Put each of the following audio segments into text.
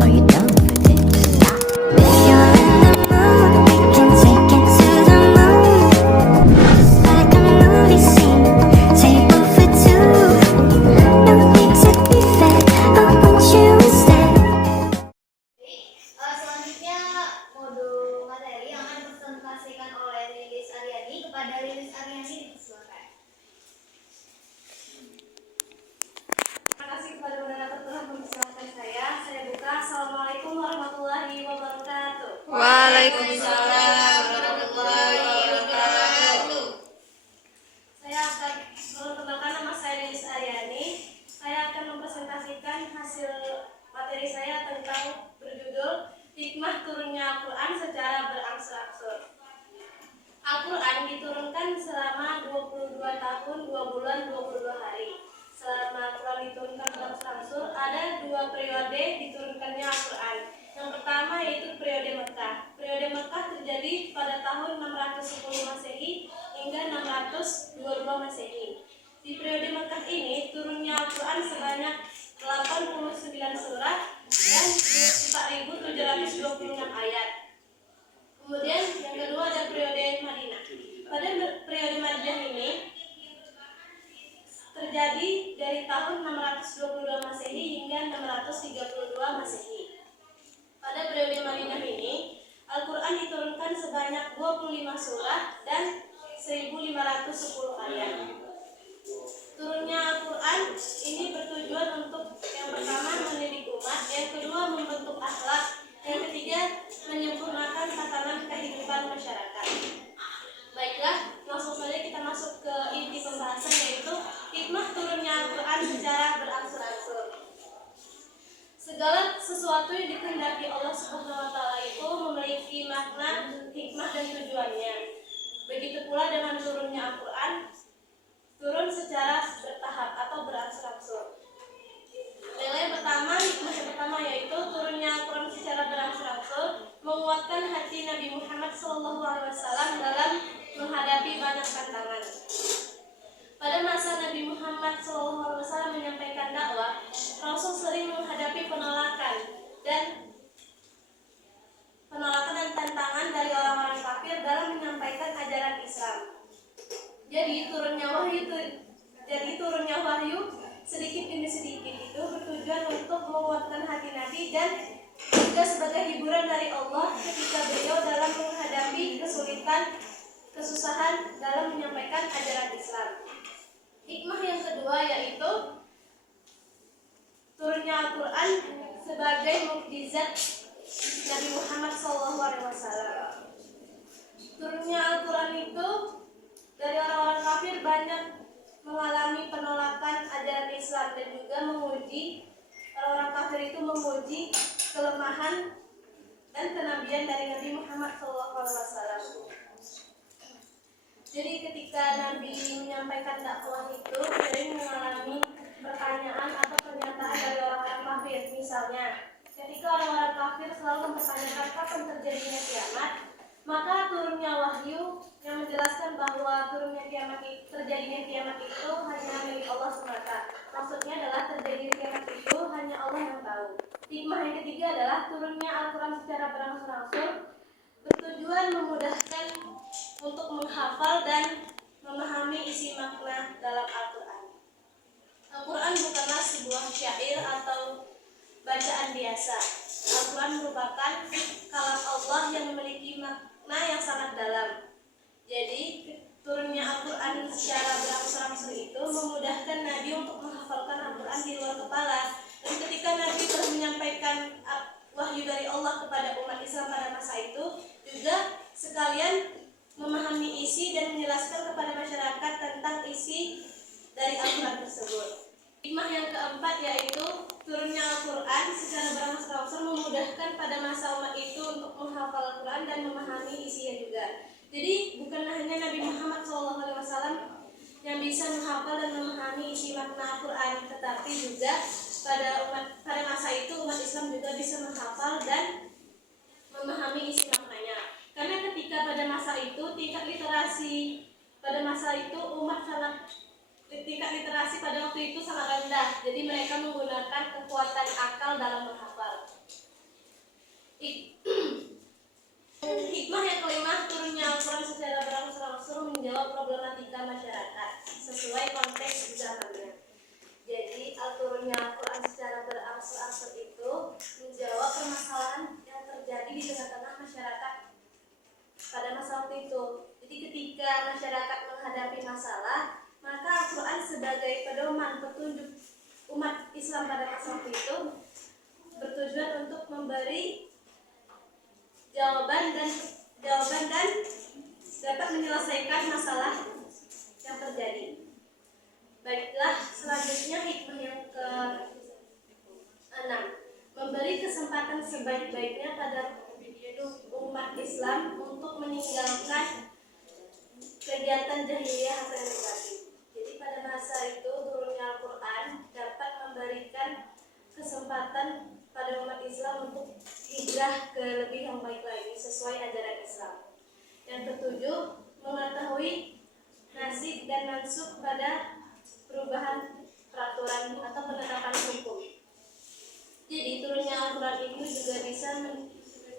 Are you down for this? If you're in the mood, we can take it to the moon. Just like a movie scene, table for two. No need to be fed, I want you instead. Selanjutnya modul materi yang akan dipresentasikan oleh Lilis Aryani. Kepada Lilis Aryani dipersilakan. Terima kasih kepada moderator telah mempersilahkan saya. Saya buka. Assalamualaikum warahmatullahi wabarakatuh. Waalaikumsalam warahmatullahi wabarakatuh. Saya akan memperkenalkan nama saya Lilis Aryani. Saya akan mempresentasikan hasil materi saya tentang berjudul Hikmah turunnya Al-Quran secara berangsur-angsur. Al-Quran diturunkan selama 22 tahun, 2 bulan, 22 hari. Selama Al-Quran diturunkan berangsur-angsur, ada 2 periode diturunkannya Al-Quran. Yang pertama yaitu periode Mekah. Periode Mekah terjadi pada tahun 610 Masehi hingga 622 Masehi. Di periode Mekah ini turunnya Al-Quran sebanyak 89 surah dan 4.726 ayat. Kemudian yang kedua ada periode Madinah. Pada periode Madinah ini terjadi dari tahun 622 Masehi hingga 632 Masehi. Pada periode Madinah ini Al-Quran diturunkan sebanyak 25 surah dan 1.510 ayat. Turunnya Al-Quran ini bertujuan untuk yang pertama mendidik umat, yang kedua membentuk akhlak, yang ketiga menyempurnakan tatanan kehidupan masyarakat. Baiklah, langsung saja kita masuk ke inti pembahasan, yaitu hikmah turunnya Al-Quran secara berangsur-angsur. Segala sesuatu yang dikehendaki Allah Subhanahu wa Ta'ala itu memiliki makna, hikmah dan tujuannya. Begitu pula dengan turunnya Al-Quran, turun secara bertahap atau berangsur-angsur. Yang pertama, hikmah yang pertama yaitu turunnya Al-Quran secara berangsur-angsur menguatkan hati Nabi Muhammad SAW dalam menghadapi banyak tantangan. Pada masa Nabi Muhammad SAW menyampaikan dakwah, Rasul sering menghadapi penolakan dan tantangan dari orang-orang kafir dalam menyampaikan ajaran Islam. Jadi turunnya wahyu sedikit demi sedikit itu bertujuan untuk menguatkan hati Nabi dan juga sebagai hiburan dari Allah ketika beliau dalam menghadapi kesulitan, kesusahan dalam menyampaikan ajaran Islam. Hikmah yang kedua yaitu turunnya Al-Quran sebagai mukjizat Nabi Muhammad SAW. Turunnya Al-Quran itu dari orang-orang kafir banyak mengalami penolakan ajaran Islam dan juga orang-orang kafir itu memuji kelemahan dan kenabian dari Nabi Muhammad SAW. Jadi ketika Nabi menyampaikan dakwah itu sering mengalami pertanyaan atau pernyataan dari orang-orang kafir. Misalnya, ketika orang-orang kafir selalu mempertanyakan kapan terjadinya kiamat, maka turunnya wahyu yang menjelaskan bahwa terjadinya kiamat itu hanya milik Allah semata. Maksudnya adalah terjadinya kiamat itu hanya Allah yang tahu. Hikmah yang ketiga adalah turunnya Al-Quran secara berangsur-angsur bertujuan memudahkan untuk menghafal dan memahami isi makna dalam Al-Quran. Al-Quran bukanlah sebuah syair atau bacaan biasa. Al-Quran merupakan kalam Allah yang memiliki makna yang sangat dalam. Jadi turunnya Al-Quran secara berangsur-angsur itu memudahkan Nabi untuk menghafalkan Al-Quran di luar kepala. Dan ketika Nabi telah menyampaikan wahyu dari Allah kepada umat Islam pada masa itu, juga sekalian memahami isi dan menjelaskan kepada masyarakat tentang isi dari Al-Quran tersebut. Hikmah yang keempat yaitu turunnya Al-Quran secara berangsur-angsur memudahkan pada masa umat itu untuk menghafal Al-Quran dan memahami isinya juga. Jadi bukan hanya Nabi Muhammad SAW yang bisa menghafal dan memahami isi makna Al-Quran, tetapi juga pada masa itu umat Islam juga bisa menghafal dan memahami isi maknanya. Karena ketika pada masa itu tingkat literasi pada waktu itu sangat rendah. Jadi mereka menggunakan kekuatan akal dalam menghafal. masyarakat menghadapi masalah, maka Al-Quran sebagai pedoman petunjuk umat Islam pada masa itu bertujuan untuk memberi jawaban dan dapat menyelesaikan masalah yang terjadi. Baiklah, selanjutnya hikmah yang ke-6, memberi kesempatan sebaik-baiknya pada umat Islam untuk meninggalkan kegiatan jahiliyah atau yang negatif. Jadi pada masa itu turunnya Al-Quran dapat memberikan kesempatan pada umat Islam untuk hijrah ke lebih yang baik lagi sesuai ajaran Islam. Yang ketujuh, mengetahui nasib dan mansukh pada perubahan peraturan atau penetapan hukum. Jadi turunnya Al-Quran itu juga bisa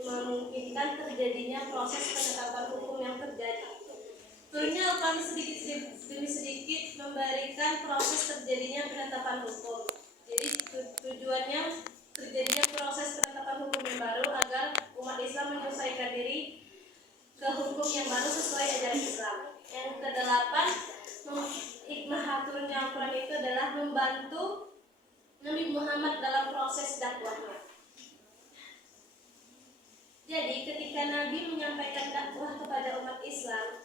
memungkinkan terjadinya proses penetapan hukum yang terjadi. Turunnya Al-Quran sedikit demi sedikit memberikan proses terjadinya penetapan hukum. Jadi tujuannya terjadinya proses penetapan hukum yang baru agar umat Islam menyesuaikan diri ke hukum yang baru sesuai ajaran Islam. Yang kedelapan, hikmah turunnya Al-Quran itu adalah membantu Nabi Muhammad dalam proses dakwahnya. Jadi ketika Nabi menyampaikan dakwah kepada umat Islam,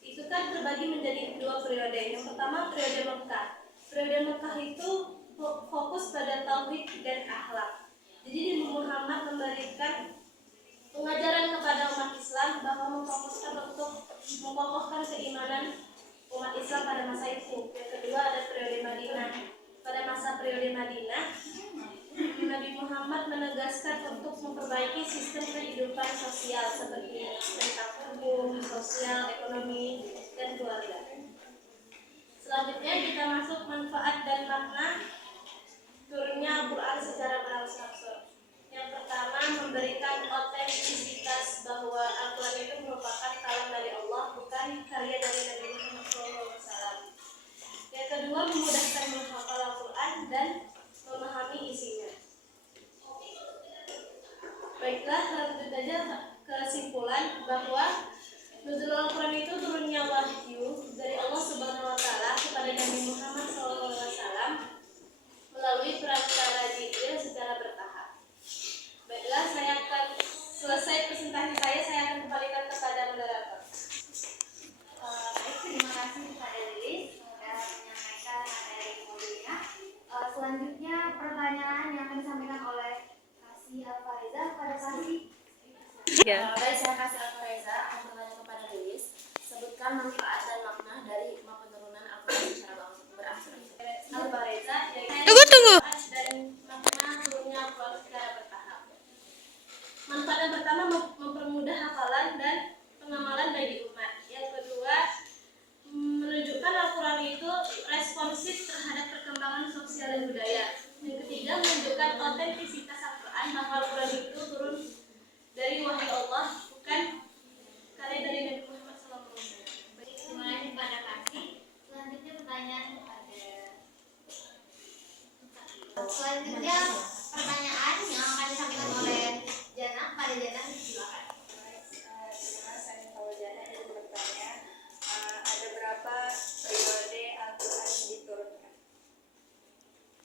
itu kan terbagi menjadi dua periode. Yang pertama periode Mekah. Periode Mekah itu fokus pada tauhid dan akhlak. Jadi Nabi Muhammad memberikan pengajaran kepada umat Islam bahwa memfokuskan untuk mengokohkan keimanan umat Islam pada masa itu. Yang kedua ada periode Madinah. Pada masa periode Madinah, Nabi Muhammad menegaskan untuk memperbaiki sistem kehidupan sosial seperti tentang hukum, sosial, ekonomi, dan keluarga. Selanjutnya kita masuk manfaat dan makna turunnya Al-Quran secara berangsur-angsur. Yang pertama, memberikan otentisitas bahwa Al-Quran itu merupakan kalam dari Allah, bukan karya dari Nabi Muhammad SAW. Yang kedua, memudahkan menghafal Al-Quran dan memahami isinya. Baiklah, lanjut aja kesimpulan bahwa nuzul Al-Quran itu turunnya wahyu dari Allah Subhanahu wa taala kepada Nabi Muhammad SAW melalui perantara Jibril secara bertahap. Baiklah, saya akan selesai presentasi saya akan kembalikan kepada moderator. Baik, terima kasih kepada Lilis sudah menyampaikan materi modulnya. Selanjutnya pertanyaan yang akan disampaikan oleh Kasih Alfareza kepada Kasih. Baik, saya kasih Alfareza akan bertanya kepada Lilis. Sebutkan manfaat dan makna dari hikmah penurunan Al-Quran secara berangsur-angsur. Alfareza, Tunggu. dan makna turunnya Al-Quran secara bertahap. Manfaat yang pertama mempermudah hafalan dan pengamalan bagi umat. Yang kedua, menunjukkan Al-Quran itu responsif terhadap perkembangan sosial dan budaya. Yang ketiga, menunjukkan otentisitas Al-Quran bahwa Al-Quran itu turun dari wahyu Allah, bukan karya dari Nabi Muhammad SAW. Terima kasih kepada Kasih. Selanjutnya pertanyaan Selanjutnya pertanyaan yang akan disampaikan oleh Jana. Pada Jana, silakan. Saya tahu Jana ingin bertanya, ada berapa periode Al-Quran diturunkan?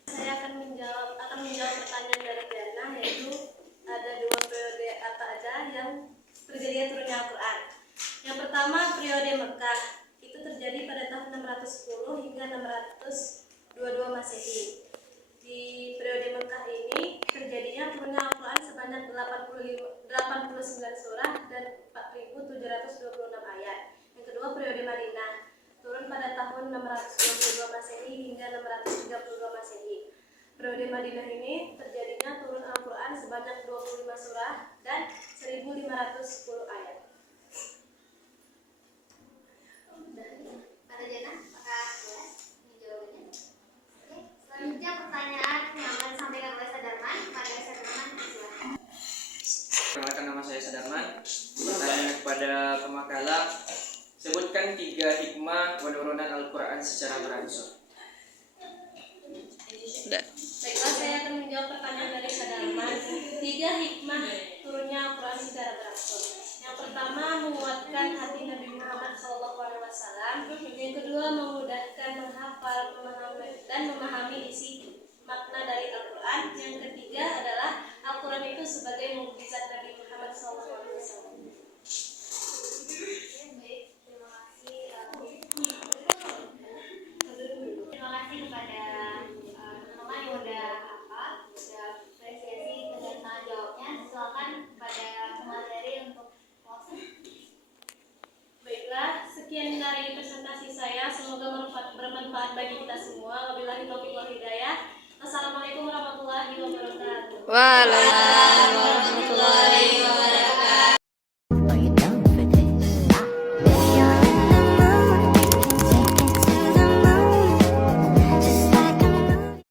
Saya akan menjawab pertanyaan dari Jana, yaitu ada dua periode apa aja yang terjadi turunnya Al-Quran. Yang pertama periode Mekah, itu terjadi pada tahun 610 hingga 622 Masehi. Di periode Mekah ini terjadinya turunnya Al-Quran sebanyak 89 surah dan 4.726 ayat. Yang kedua periode Madinah, turun pada tahun 622 Masehi hingga 632 Masehi. Periode Madinah ini terjadinya turun Al-Quran sebanyak 25 surah dan 1.510 ayat. Pada Jana, apakah jelas ini jawabannya? Oke. Selanjutnya pertanyaan yang akan disampaikan oleh Sadarman. Pada Sadarman, silakan. Perkenalkan, nama saya Sadarman. Pertanyaan kepada pemakala, sebutkan 3 hikmah penurunan Al-Quran secara berangsur. Baiklah, saya akan menjawab pertanyaan dari Sadarman. 3 hikmah turunnya Al-Quran secara berangsur. Yang pertama, menguatkan hati Nabi Muhammad SAW. Yang kedua, memudahkan menghafal, dan memahami isi makna dari Al-Quran. Yang ketiga adalah Al-Quran itu sebagai mukjizat Nabi Muhammad SAW. Baik, terima kasih. Terima kasih kepada teman-teman yang udah apresiasi dengan jawabnya. Silakan kepada pemateri untuk closing. Baiklah, sekian dari presentasi saya. Semoga bermanfaat bagi kita semua. Wabillahi taufiq wal hidayah. Assalamualaikum warahmatullahi wabarakatuh. Waalaikumsalam.